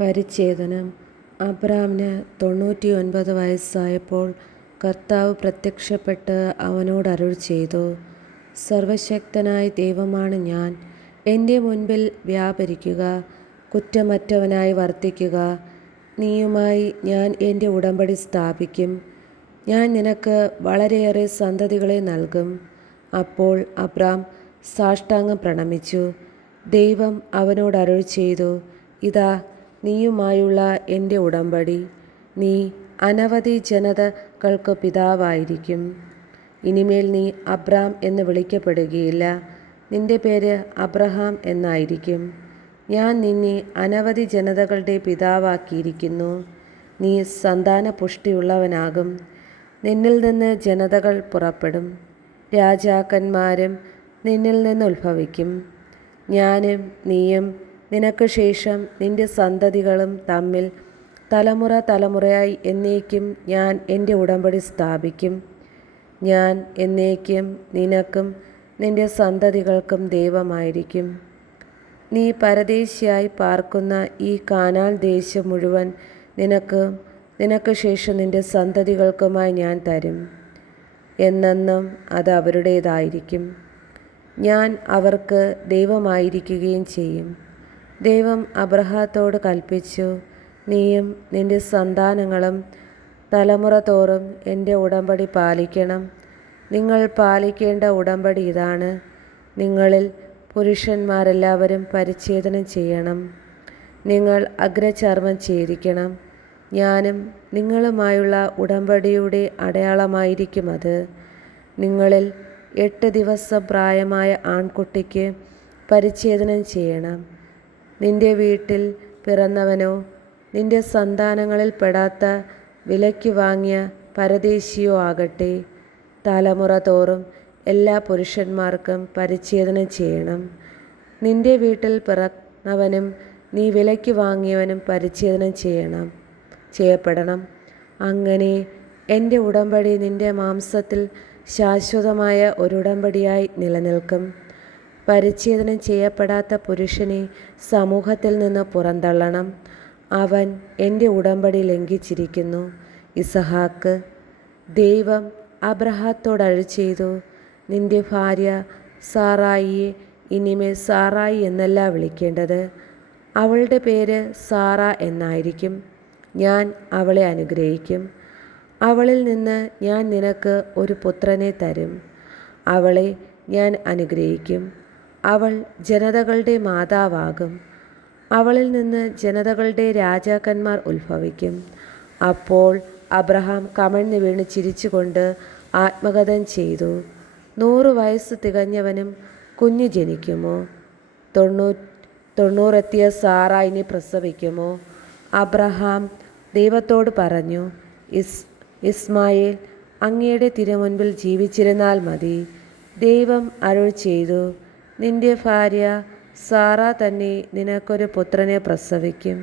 പരിച്ഛേദനം. അബ്രാമിന് 99 വയസ്സായപ്പോൾ കർത്താവ് പ്രത്യക്ഷപ്പെട്ട് അവനോട് അരുളിച്ചെയ്തു, സർവശക്തനായ ദൈവമാണ് ഞാൻ. എൻ്റെ മുൻപിൽ വ്യാപരിക്കുക, കുറ്റമറ്റവനായി വർത്തിക്കുക. നീയുമായി ഞാൻ എൻ്റെ ഉടമ്പടി സ്ഥാപിക്കും. ഞാൻ നിനക്ക് വളരെയേറെ സന്തതികളെ നൽകും. അപ്പോൾ അബ്രാം സാഷ്ടാംഗം പ്രണമിച്ചു. ദൈവം അവനോട് അരുളിച്ചെയ്തു, ഇതാ നീയുമായുള്ള എൻ്റെ ഉടമ്പടി. നീ അനവധി ജനതകൾക്ക് പിതാവായിരിക്കും. ഇനിമേൽ നീ അബ്രാം എന്ന് വിളിക്കപ്പെടുകയില്ല, നിന്റെ പേര് അബ്രഹാം എന്നായിരിക്കും. ഞാൻ നിന്നെ അനവധി ജനതകളുടെ പിതാവാക്കിയിരിക്കുന്നു. നീ സന്താനപുഷ്ടിയുള്ളവനാകും. നിന്നിൽ നിന്ന് ജനതകൾ പുറപ്പെടും, രാജാക്കന്മാരും നിന്നിൽ നിന്ന് ഉത്ഭവിക്കും. ഞാനും നീയും നിനക്ക് ശേഷം നിന്റെ സന്തതികളും തമ്മിൽ തലമുറ തലമുറയായി എന്നേക്കും ഞാൻ എൻ്റെ ഉടമ്പടി സ്ഥാപിക്കും. ഞാൻ എന്നേക്കും നിനക്കും നിന്റെ സന്തതികൾക്കും ദൈവമായിരിക്കും. നീ പരദേശിയായി പാർക്കുന്ന ഈ കാനാൻ ദേശം മുഴുവൻ നിനക്ക് ശേഷം നിന്റെ സന്തതികൾക്കുമായി ഞാൻ തരും. എന്നെന്നും അത് അവരുടേതായിരിക്കും. ഞാൻ അവർക്ക് ദൈവമായിരിക്കുകയും ചെയ്യും. ദൈവം അബ്രഹാത്തോട് കൽപ്പിച്ചു, നീയും നിന്റെ സന്താനങ്ങളും തലമുറ തോറും എൻ്റെ ഉടമ്പടി പാലിക്കണം. നിങ്ങൾ പാലിക്കേണ്ട ഉടമ്പടി ഇതാണ്: നിങ്ങളിൽ പുരുഷന്മാരെല്ലാവരും പരിച്ഛേദനം ചെയ്യണം. നിങ്ങൾ അഗ്രചർമ്മം ഛേദിക്കണം. ഞാനും നിങ്ങളുമായുള്ള ഉടമ്പടിയുടെ അടയാളമായിരിക്കും അത്. നിങ്ങളിൽ 8 ദിവസം പ്രായമായ ആൺകുട്ടിക്ക് പരിച്ഛേദനം ചെയ്യണം. നിന്റെ വീട്ടിൽ പിറന്നവനോ നിന്റെ സന്താനങ്ങളിൽ പെടാത്ത വിലയ്ക്ക് വാങ്ങിയ പരദേശിയോ ആകട്ടെ, തലമുറ തോറും എല്ലാ പുരുഷന്മാർക്കും പരിച്ഛേദനം ചെയ്യണം. നിന്റെ വീട്ടിൽ പിറന്നവനും നീ വിലയ്ക്ക് വാങ്ങിയവനും പരിച്ഛേദനം ചെയ്യപ്പെടണം. അങ്ങനെ എൻ്റെ ഉടമ്പടി നിന്റെ മാംസത്തിൽ ശാശ്വതമായ ഒരുടമ്പടിയായി നിലനിൽക്കും. പരിച്ഛേദനം ചെയ്യപ്പെടാത്ത പുരുഷനെ സമൂഹത്തിൽ നിന്ന് പുറന്തള്ളണം. അവൻ എൻ്റെ ഉടമ്പടി ലംഘിച്ചിരിക്കുന്നു. ഇസഹാക്ക്. ദൈവം അബ്രഹാത്തോട് അരുളിച്ചെയ്തു, നിന്റെ ഭാര്യ സാറായിയെ ഇനിമേൽ സാറായി എന്നല്ല വിളിക്കേണ്ടത്, അവളുടെ പേര് സാറ എന്നായിരിക്കും. ഞാൻ അവളെ അനുഗ്രഹിക്കും. അവളിൽ നിന്ന് ഞാൻ നിനക്ക് ഒരു പുത്രനെ തരും. അവളെ ഞാൻ അനുഗ്രഹിക്കും. അവൾ ജനതകളുടെ മാതാവാകും. അവളിൽ നിന്ന് ജനതകളുടെ രാജാക്കന്മാർ ഉത്ഭവിക്കും. അപ്പോൾ അബ്രഹാം കമഴ്ന്നു വീണ് ചിരിച്ചുകൊണ്ട് ആത്മഗതം ചെയ്തു. 100 വയസ്സ് തികഞ്ഞവനും കുഞ്ഞ് ജനിക്കുമോ? 90 സാറ ഇനി പ്രസവിക്കുമോ? അബ്രഹാം ദൈവത്തോട് പറഞ്ഞു, ഇസ്മായേൽ അങ്ങയുടെ തിരുമുൻപിൽ ജീവിച്ചിരുന്നാൽ മതി. ദൈവം അരുളിച്ചെയ്തു, നിന്റെ ഭാര്യ സാറ തന്നെ നിനക്കൊരു പുത്രനെ പ്രസവിക്കും.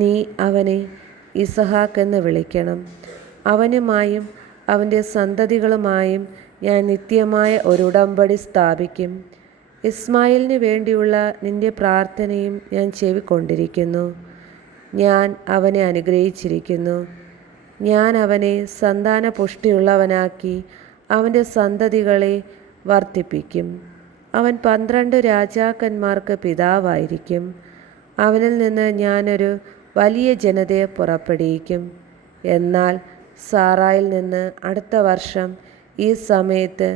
നീ അവനെ ഇസഹാക്ക് എന്ന് വിളിക്കണം. അവനുമായും അവൻ്റെ സന്തതികളുമായും ഞാൻ നിത്യമായ ഒരു ഉടമ്പടി സ്ഥാപിക്കും. ഇസ്മായിലിന് വേണ്ടിയുള്ള നിന്റെ പ്രാർത്ഥനയും ഞാൻ ചെവിക്കൊണ്ടിരിക്കുന്നു. ഞാൻ അവനെ അനുഗ്രഹിച്ചിരിക്കുന്നു. ഞാൻ അവനെ സന്താനപുഷ്ടിയുള്ളവനാക്കി അവൻ്റെ സന്തതികളെ വർദ്ധിപ്പിക്കും. അവൻ 12 രാജാക്കന്മാർക്ക് പിതാവായിരിക്കും. അവനിൽ നിന്ന് ഞാനൊരു വലിയ ജനതയെ പുറപ്പെടുവിക്കും. എന്നാൽ സാറായിൽ നിന്ന് അടുത്ത വർഷം ഈ സമയത്ത്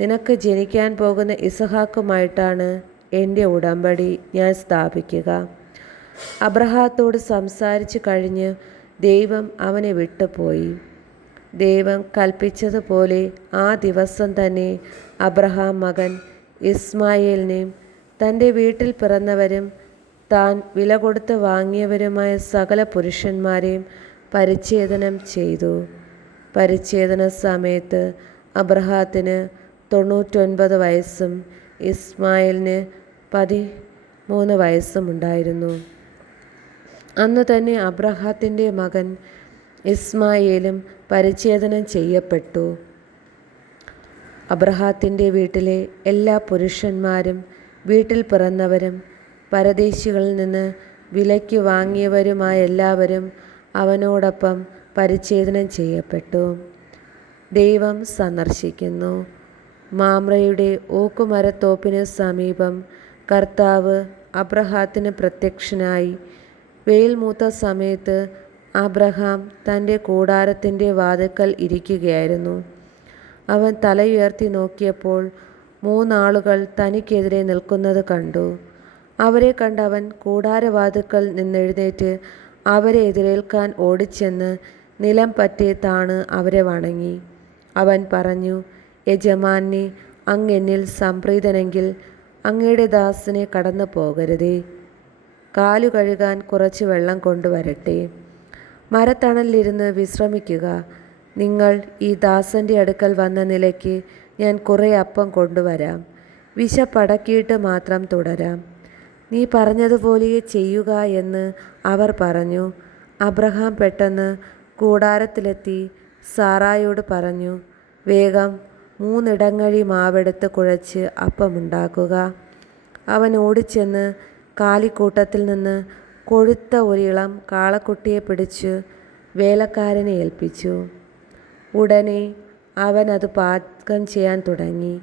നിനക്ക് ജനിക്കാൻ പോകുന്ന ഇസഹാക്കുമായിട്ടാണ് എൻ്റെ ഉടമ്പടി ഞാൻ സ്ഥാപിക്കുക. അബ്രഹാത്തോട് സംസാരിച്ചു കഴിഞ്ഞ് ദൈവം അവനെ വിട്ടുപോയി. ദൈവം കൽപ്പിച്ചതുപോലെ ആ ദിവസം തന്നെ അബ്രഹാം മകൻ ഇസ്മായേലിനെയും തൻ്റെ വീട്ടിൽ പിറന്നവരും താൻ വില കൊടുത്ത് വാങ്ങിയവരുമായ സകല പുരുഷന്മാരെയും പരിച്ഛേദനം ചെയ്തു. പരിച്ഛേദന സമയത്ത് അബ്രഹാത്തിന് 99 വയസ്സും ഇസ്മായേലിന് 13 വയസ്സും ഉണ്ടായിരുന്നു. അന്നു തന്നെ അബ്രഹാത്തിൻ്റെ മകൻ ഇസ്മായേലും പരിച്ഛേദനം ചെയ്യപ്പെട്ടു. അബ്രഹാത്തിൻ്റെ വീട്ടിലെ എല്ലാ പുരുഷന്മാരും വീട്ടിൽ പിറന്നവരും പരദേശികളിൽ നിന്ന് വിലയ്ക്ക് വാങ്ങിയവരുമായ എല്ലാവരും അവനോടൊപ്പം പരിച്ഛേദനം ചെയ്യപ്പെട്ടു. ദൈവം സന്ദർശിക്കുന്നു. മാമ്രയുടെ ഓക്കുമരത്തോപ്പിന് സമീപം കർത്താവ് അബ്രഹാത്തിന് പ്രത്യക്ഷനായി. വെയിൽ മൂത്ത സമയത്ത് അബ്രഹാം തൻ്റെ കൂടാരത്തിൻ്റെ വാതിൽക്കൽ ഇരിക്കുകയായിരുന്നു. അവൻ തലയുയർത്തി നോക്കിയപ്പോൾ 3 ആളുകൾ തനിക്കെതിരെ നിൽക്കുന്നത് കണ്ടു. അവരെ കണ്ട് അവൻ കൂടാരവാതിൽക്കൽ നിന്നെഴുന്നേറ്റ് അവരെ എതിരേൽക്കാൻ ഓടിച്ചെന്ന് നിലം പറ്റി താണ് അവരെ വണങ്ങി. അവൻ പറഞ്ഞു, യജമാനനെ, അങ്ങ് എന്നിൽ സംപ്രീതനെങ്കിൽ അങ്ങയുടെ ദാസനെ കടന്നു പോകരുതേ. കാലു കഴുകാൻ കുറച്ച് വെള്ളം കൊണ്ടുവരട്ടെ. മരത്തണലിലിരുന്ന് വിശ്രമിക്കുക. നിങ്ങൾ ഈ ദാസൻ്റെ അടുക്കൽ വന്ന നിലയ്ക്ക് ഞാൻ കുറേ അപ്പം കൊണ്ടുവരാം. വിശപ്പടക്കിയിട്ട് മാത്രം തുടരാം. നീ പറഞ്ഞതുപോലെ ചെയ്യുക എന്ന് അവർ പറഞ്ഞു. അബ്രഹാം പെട്ടെന്ന് കൂടാരത്തിലെത്തി സാറായോട് പറഞ്ഞു, വേഗം 3 ഇടങ്ങഴി മാവെടുത്ത് കുഴച്ച് അപ്പമുണ്ടാക്കുക. അവൻ ഓടിച്ചെന്ന് കാലിക്കൂട്ടത്തിൽ നിന്ന് കൊഴുത്ത ഒരിളം കാളക്കുട്ടിയെ പിടിച്ച് വേലക്കാരനെ ഏൽപ്പിച്ചു. ഉടനെ അവൻ അത് പാകം ചെയ്യാൻ തുടങ്ങി.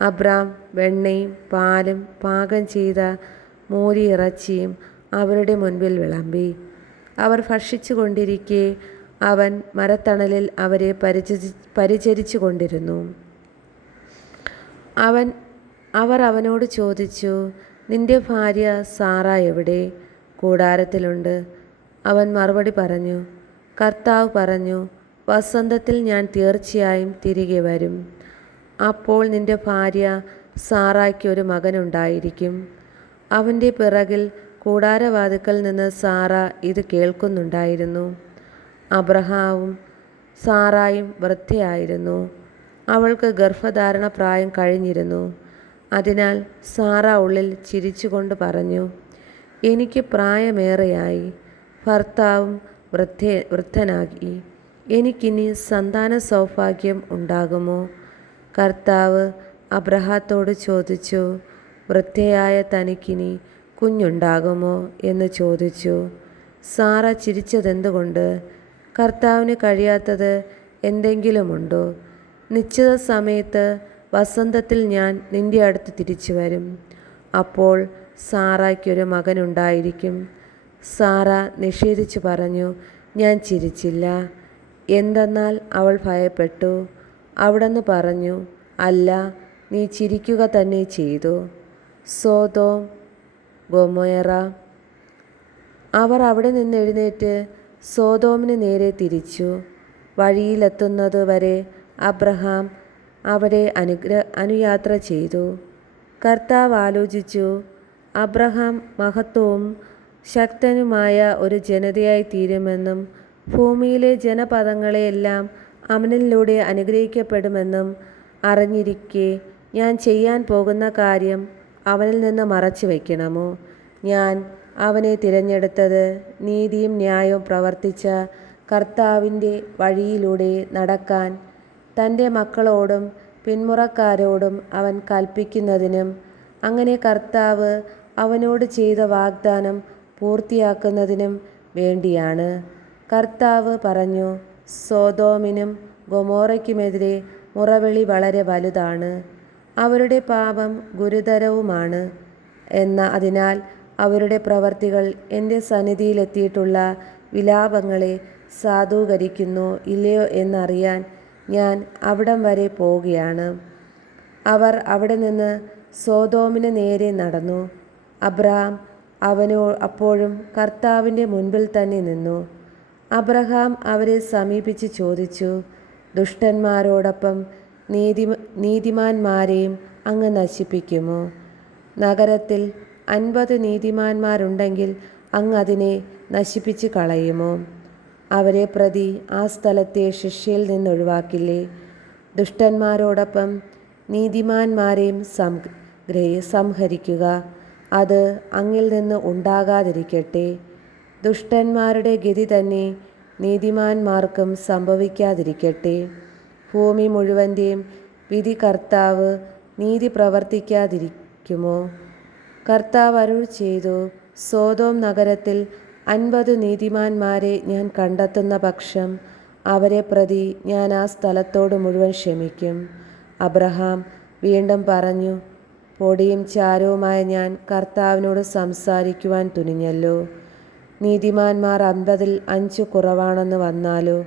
അബ്രാം വെണ്ണയും പാലും പാകം ചെയ്ത മോരിയിറച്ചിയും അവരുടെ മുൻപിൽ വിളമ്പി. അവർ ഭക്ഷിച്ചു കൊണ്ടിരിക്കെ അവൻ മരത്തണലിൽ അവരെ പരിചരിച്ചു കൊണ്ടിരുന്നു. അവർ അവനോട് ചോദിച്ചു, നിന്റെ ഭാര്യ സാറ എവിടെ? കൂടാരത്തിലുണ്ട്. അവൻ മറുപടി പറഞ്ഞു, കർത്താവ് പറഞ്ഞു, വസന്തത്തിൽ ഞാൻ തീർച്ചയായും തിരികെ വരും. അപ്പോൾ നിന്റെ ഭാര്യ സാറായ്ക്ക് ഒരു മകനുണ്ടായിരിക്കും. അവൻ്റെ പിറകിൽ കൂടാരവാതിൽക്കൽ നിന്ന് സാറ ഇത് കേൾക്കുന്നുണ്ടായിരുന്നു. അബ്രഹാമും സാറായും വൃദ്ധയായിരുന്നു. അവൾക്ക് ഗർഭധാരണ പ്രായം കഴിഞ്ഞിരുന്നു. അതിനാൽ സാറ ഉള്ളിൽ ചിരിച്ചുകൊണ്ട് പറഞ്ഞു, എനിക്ക് പ്രായമേറെയായി, ഭർത്താവും വൃദ്ധനായി, എനിക്കിനി സന്താന സൗഭാഗ്യം ഉണ്ടാകുമോ? കർത്താവ് അബ്രഹാത്തോട് ചോദിച്ചു, വൃദ്ധയായ തനിക്കിനി കുഞ്ഞുണ്ടാകുമോ എന്ന് ചോദിച്ചു. സാറ ചിരിച്ചതെന്തുകൊണ്ട്? കർത്താവിന് കഴിയാത്തത് എന്തെങ്കിലുമുണ്ടോ? നിശ്ചിത സമയത്ത് വസന്തത്തിൽ ഞാൻ നിന്റെ അടുത്ത് തിരിച്ചു വരും. അപ്പോൾ സാറായ്ക്കൊരു മകനുണ്ടായിരിക്കും. സാറ നിഷേധിച്ചു പറഞ്ഞു, ഞാൻ ചിരിച്ചില്ല. എന്തെന്നാൽ അവൾ ഭയപ്പെട്ടു. അവിടുന്ന് പറഞ്ഞു, അല്ല, നീ ചിരിക്കുക തന്നെ ചെയ്തു. Sodom Gomorrah. അവർ അവിടെ നിന്ന് എഴുന്നേറ്റ് സോദോമിന് നേരെ തിരിച്ചു. വഴിയിലെത്തുന്നത് വരെ അബ്രഹാം അവിടെ അനുയാത്ര ചെയ്തു. കർത്താവ് ആലോചിച്ചു, അബ്രഹാം മഹത്വവും ശക്തനുമായ ഒരു ജനതയായി തീരുമെന്നും ഭൂമിയിലെ ജനപദങ്ങളെയെല്ലാം അവനിലൂടെ അനുഗ്രഹിക്കപ്പെടുമെന്നും അറിഞ്ഞിരിക്കെ ഞാൻ ചെയ്യാൻ പോകുന്ന കാര്യം അവനിൽ നിന്ന് മറച്ചു വയ്ക്കണമോ? ഞാൻ അവനെ തിരഞ്ഞെടുത്തത് നീതിയും ന്യായവും പ്രവർത്തിച്ച കർത്താവിൻ്റെ വഴിയിലൂടെ നടക്കാൻ തൻ്റെ മക്കളോടും പിന്മുറക്കാരോടും അവൻ കൽപ്പിക്കുന്നതിനും അങ്ങനെ കർത്താവ് അവനോട് ചെയ്ത വാഗ്ദാനം പൂർത്തിയാക്കുന്നതിനും വേണ്ടിയാണ്. കർത്താവ് പറഞ്ഞു, സോദോമിനും ഗൊമോറയ്ക്കുമെതിരെ മുറവിളി വളരെ വലുതാണ്, അവരുടെ പാപം ഗുരുതരവുമാണ്. അതിനാൽ അവരുടെ പ്രവർത്തികൾ എൻ്റെ സന്നിധിയിലെത്തിയിട്ടുള്ള വിലാപങ്ങളെ സാധൂകരിക്കുന്നോ ഇല്ലയോ എന്നറിയാൻ ഞാൻ അവിടം വരെ പോവുകയാണ്. അവർ അവിടെ നിന്ന് സോദോമിന് നേരെ നടന്നു. അബ്രഹാം അപ്പോഴും കർത്താവിൻ്റെ മുൻപിൽ തന്നെ നിന്നു. അബ്രഹാം അവരെ സമീപിച്ച് ചോദിച്ചു, ദുഷ്ടന്മാരോടൊപ്പം നീതിമാന്മാരെയും അങ്ങ് നശിപ്പിക്കുമോ? നഗരത്തിൽ 50 നീതിമാന്മാരുണ്ടെങ്കിൽ അങ്ങ് അതിനെ നശിപ്പിച്ച് കളയുമോ? അവരെ പ്രതി ആ സ്ഥലത്തെ ശിക്ഷയിൽ നിന്നൊഴിവാക്കില്ലേ? ദുഷ്ടന്മാരോടൊപ്പം നീതിമാന്മാരെയും സംഹരിക്കുക. അത് അങ്ങിൽ നിന്ന് ഉണ്ടാകാതിരിക്കട്ടെ. ദുഷ്ടന്മാരുടെ ഗതി തന്നെ നീതിമാന്മാർക്കും സംഭവിക്കാതിരിക്കട്ടെ. ഭൂമി മുഴുവൻ്റെയും വിധി കർത്താവ് നീതി പ്രവർത്തിക്കാതിരിക്കുമോ? കർത്താവ് അരുൾ ചെയ്തു, സോദോം നഗരത്തിൽ 50 നീതിമാന്മാരെ ഞാൻ കണ്ടെത്തുന്ന പക്ഷം അവരെ പ്രതി ഞാൻ ആ സ്ഥലത്തോട് മുഴുവൻ ക്ഷമിക്കും. അബ്രഹാം വീണ്ടും പറഞ്ഞു, പൊടിയും ചാരവുമായ ഞാൻ കർത്താവിനോട് സംസാരിക്കുവാൻ തുനിഞ്ഞല്ലോ. നീതിമാന്മാർ 50-ൽ 5 കുറവാണെന്ന് വന്നാലോ?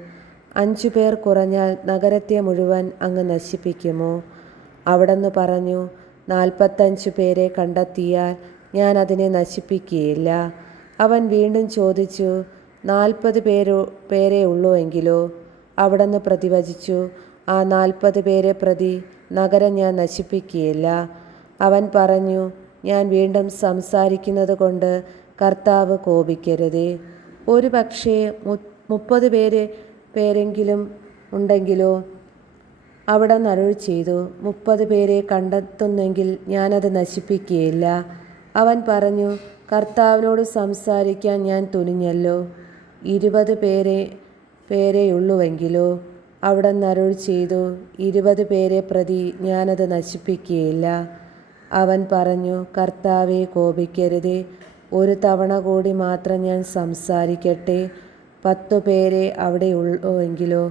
5 പേർ കുറഞ്ഞാൽ നഗരത്തെ മുഴുവൻ അങ്ങ് നശിപ്പിക്കുമോ? അവിടുന്ന് പറഞ്ഞു, 45 പേരെ കണ്ടെത്തിയാൽ ഞാൻ അതിനെ നശിപ്പിക്കുകയില്ല. അവൻ വീണ്ടും ചോദിച്ചു, 40 പേരേ ഉള്ളൂ എങ്കിലോ? അവിടുന്ന് പ്രതിവചിച്ചു, ആ 40 പേരെ പ്രതി നഗരം ഞാൻ നശിപ്പിക്കുകയില്ല. അവൻ പറഞ്ഞു, ഞാൻ വീണ്ടും സംസാരിക്കുന്നത് കൊണ്ട് കർത്താവ് കോപിക്കരുതേ. ഒരു പക്ഷേ 30 പേരെങ്കിലും ഉണ്ടെങ്കിലോ? അവിടുന്ന് അരുളി ചെയ്തു, 30 പേരെ കണ്ടെത്തുന്നെങ്കിൽ ഞാനത് നശിപ്പിക്കുകയില്ല. അവൻ പറഞ്ഞു, കർത്താവിനോട് സംസാരിക്കാൻ ഞാൻ തുനിഞ്ഞല്ലോ. 20 പേരെയുള്ളുവെങ്കിലോ? അവിടുന്ന് അരുളി ചെയ്തു, 20 പേരെ പ്രതി ഞാനത് നശിപ്പിക്കുകയില്ല. അവൻ പറഞ്ഞു, കർത്താവേ കോപിക്കരുതേ, ഒരു തവണ കൂടി മാത്രം ഞാൻ സംസാരിക്കട്ടെ. 10 പേരെ അവിടെ ഉള്ളുവെങ്കിലോ?